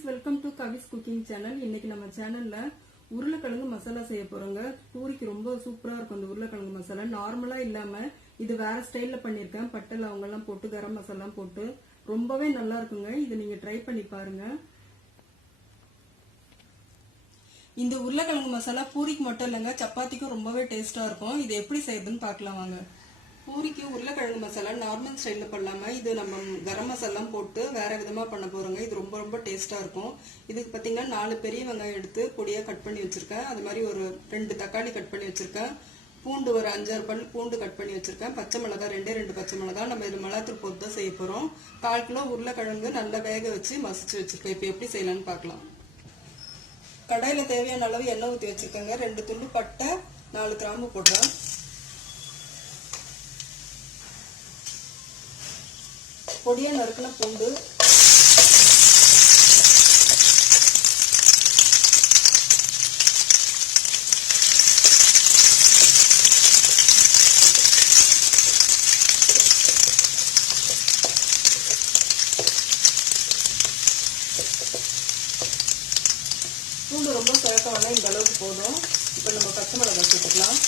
friends, welcome to Kavi's cooking channel. இன்னைக்கு நம்ம சேனல்ல உருளைக்கிழங்கு மசாலா செய்ய போறோங்க. பூரிக்கு ரொம்ப சூப்பரா இருக்கும் இந்த உருளைக்கிழங்கு மசாலா. நார்மலா இல்லாம இது வேற ஸ்டைல்ல பண்ணிருக்கேன். பட்டை லவங்கம் எல்லாம் போட்டு கரம் மசாலா போட்டு ரொம்பவே நல்லா இருக்குங்க. இது நீங்க ட்ரை பண்ணி பாருங்க. இந்த உருளைக்கிழங்கு மசாலா பூரிக்கு மட்டும் இல்லைங்க, சப்பாத்திக்கும் ரொம்பவே டேஸ்டா இருக்கும். இது எப்படி செய்யுதுன்னு பார்க்கலாம் வாங்க. பூரிக்கு உருளைக்கிழங்கு மசாலா நார்மல் ஸ்டைல்ல பண்ணலாம இது நம்ம கரம் மசாலா போட்டு வேற விதமா பண்ண போறோங்க. இது ரொம்ப ரொம்ப டேஸ்டா இருக்கும். இதுக்கு பாத்தீங்கன்னா 4 பெரிய வெங்காயம் எடுத்து பொடியா கட் பண்ணி வச்சிருக்கேன். அது மாதிரி ஒரு 2 தக்காளி கட் பண்ணி வச்சிருக்கேன். பூண்டு ஒரு 5-6 பல் பூண்டு கட் பண்ணி வச்சிருக்கேன். பச்சை மிளகாய் 2 பச்சை மிளகாய். நம்ம இது மிளகாத்தூள் போட்டு தான் செய்ய போறோம். 1/4 கிலோ உருளைக்கிழங்கு நல்லா வேக வச்சு மசிச்சு வச்சிருக்கேன். இப்போ எப்படி செய்யலாம்னு பார்க்கலாம். கடாயில தேவையான அளவு எண்ணெய் ஊற்றி வச்சிருக்கேங்க. 2 துண்டு பட்டை, 4 கிராம்பு போடுறேன். பொடியா நறுக்கின பூண்டு, பூண்டு ரொம்ப சுரக்க வேணாம், இந்த அளவுக்கு போதும். இப்போ நம்ம பச்சை மிளகாய் சேர்த்துக்கலாம்.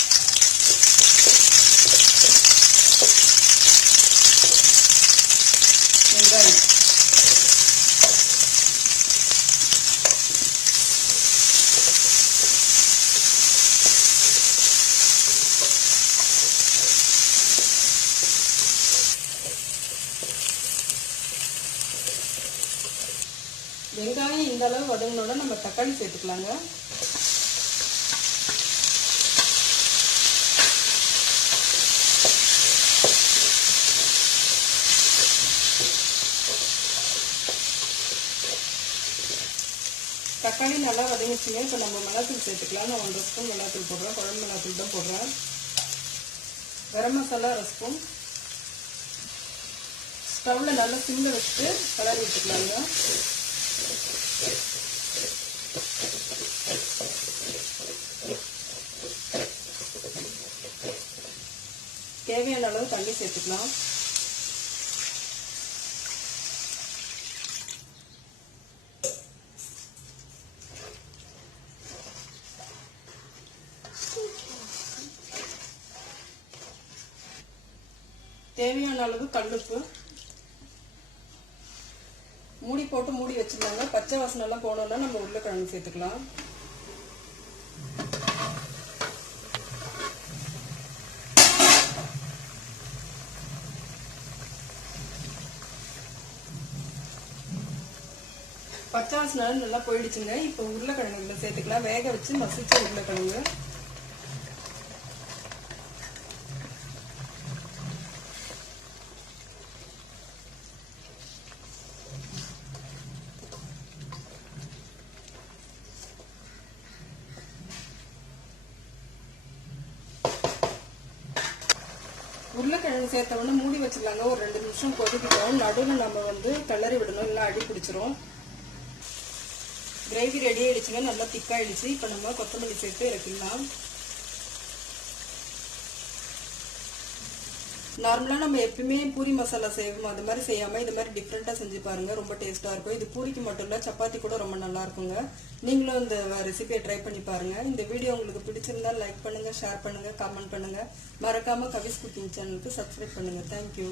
வெங்காயம், வெங்காயம் இந்த அளவு வதங்கினோட நம்ம தக்காளி சேர்த்துக்கலாங்க. தக்காளி நல்லா வதங்கிச்சுங்க. இப்போ நம்ம மிளகாத்தூள் சேர்த்துக்கலாம். நான் 1 ஸ்பூன் மிளகாத்தூள் போடுறேன். குழம்பு மிளகாத்தூள் தான் போடுறேன். கரம் மசாலா 1 ஸ்பூன். ஸ்டவ்ல நல்லா சிம்ல வச்சுட்டு கலரி விட்டுக்கலாங்க. தேவையான அளவு தண்ணி சேர்த்துக்கலாம். தேவையான அளவு கல்லுப்பு. மூடி போட்டு மூடி வச்சிருந்தாங்க. பச்சை வாசனை எல்லாம் போனோம்னா நம்ம உருளைக்கிழங்கு சேர்த்துக்கலாம். பச்சை வாசனை நல்லா போயிடுச்சுங்க. இப்போ உருளைக்கிழங்குல சேர்த்துக்கலாம். வேக வச்சு மசிச்ச உருளைக்கிழங்கு. உருளைக்கிழங்கு சேர்த்த உடனே மூடி வச்சிடலாங்க. ஒரு 2 நிமிஷம் கொதிக்கிட்டோம். நடுவில் நம்ம கிளறி விடணும், இல்லை அடி பிடிச்சிரும். கிரேவி ரெடி ஆயிடுச்சுங்க. நல்லா திக்காயிடுச்சு. இப்போ நம்ம கொத்தமல்லி சேர்த்து இறக்கிடலாம். நார்மலா நம்ம எப்பயுமே பூரி மசாலா செய்வோம், அது மாதிரி செய்யாம இது மாதிரி டிஃப்ரெண்டா செஞ்சு பாருங்க. ரொம்ப டேஸ்டா இருக்கும். இது பூரிக்கு மட்டும் இல்ல, சப்பாத்தி கூட ரொம்ப நல்லா இருக்குங்க. நீங்களும் இந்த ரெசிபியை ட்ரை பண்ணி பாருங்க. இந்த வீடியோ உங்களுக்கு பிடிச்சிருந்தா லைக் பண்ணுங்க, ஷேர் பண்ணுங்க, கமெண்ட் பண்ணுங்க. மறக்காம கவிஸ் குக்கிங் சேனலுக்கு சப்ஸ்கிரைப் பண்ணுங்க. தேங்க்யூ.